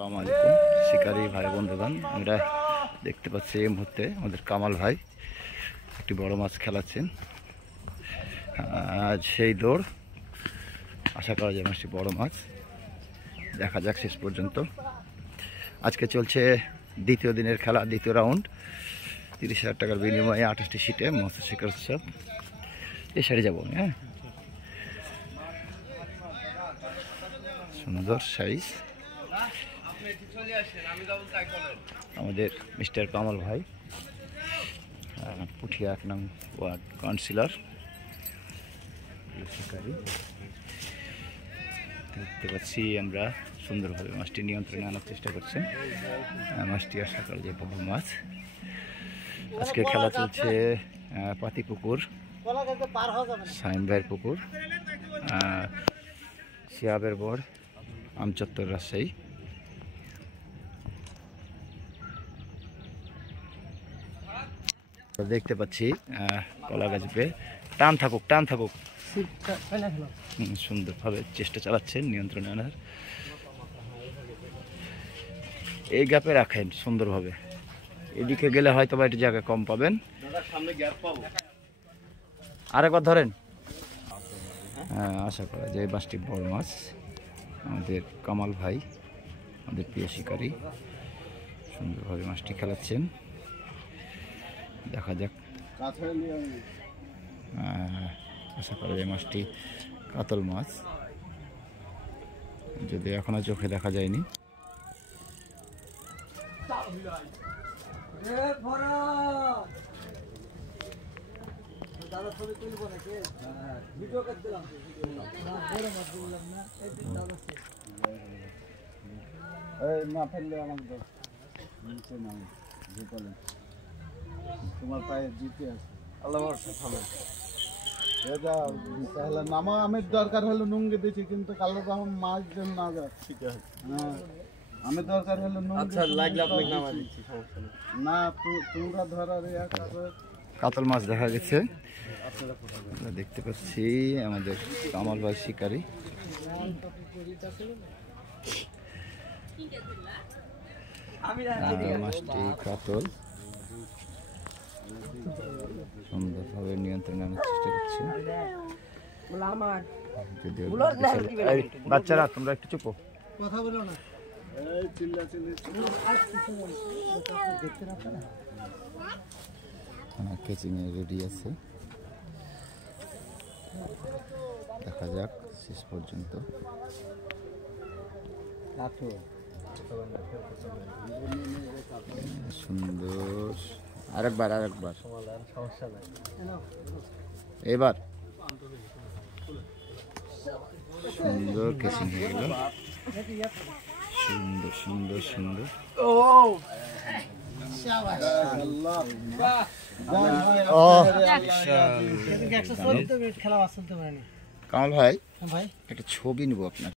আসসালামু আলাইকুম শিকারী ভাই বন্ধুগণ, আমরা দেখতে পাচ্ছি এই মুহূর্তে আমাদের কামাল ভাই একটি বড় মাছ খেলাচ্ছেন। আজ সেই দৌড়, আশা করা যায় মাছটি বড় মাছ, দেখা যাক শেষ পর্যন্ত। আজকে চলছে দ্বিতীয় দিনের খেলা, দ্বিতীয় রাউন্ড। 30,000 টাকার বিনিময়ে 28টি সিটে মৎস্য শিকার উৎসব। এই সাইডে যাবো, হ্যাঁ, সুন্দর সাইজ। আমাদের মিস্টার কামাল ভাই, পুঠিয়া 1 নং ওয়ার্ড কাউন্সিলর শিকারী। দেখতে পাচ্ছি আমরা সুন্দরভাবে মাছটি নিয়ন্ত্রণে আনার চেষ্টা করছেন। মাছটি আশা করা যায় বড় মাছ। আজকে খেলা চলছে পাতি পুকুর, সাইম ভাইয়ের পুকুর, শিয়াবের বড়, আমচত্বর, রাজশাহী। দেখতে পাচ্ছি কলা গাছ বেয়ে টান থাকুক সুন্দরভাবে চেষ্টা চালাচ্ছেন নিয়ন্ত্রণে আনার। এই গ্যাপে রাখেন সুন্দরভাবে, এদিকে গেলে হয়তো বা একটু জায়গা কম পাবেন। আরেকবার ধরেন। আশা করা যায় মাছটি বড় মাছ। আমাদের কামাল ভাই, আমাদের প্রিয় শিকারী, সুন্দরভাবে মাছটি খেলাচ্ছেন। দেখা যাক। আশা করা যায় মাছটি কাতল মাছ, যদি এখনো চোখে দেখা যায়নি। তোমার পায়ে জুতি আছে, আল্লাহ নামা। আমের দরকার হলো নুঙ্গি দিচ্ছি, কিন্তু কালো রহমান মাছ যেন না যায়। ঠিক আছে, আমের দরকার হলো না, তোমরা ধরার কাতল মাছ দেখা গেছে। দেখতে পাচ্ছি আমাদের কামাল ভাই শিকারী। মাছটি কাতল, সুন্দরভাবে নিয়ন্ত্রণে আনার চেষ্টা করছে। বাচ্চারা তোমরা একটু চুপো, কথা বলো না। কেচিং এ রেডি আছে, দেখা যাক শেষ পর্যন্ত। সুন্দর, আরেকবার এবার সুন্দর কেচিং হয়ে গেল। সুন্দর কামাল ভাই, একটা ছবি নেবো আপনার।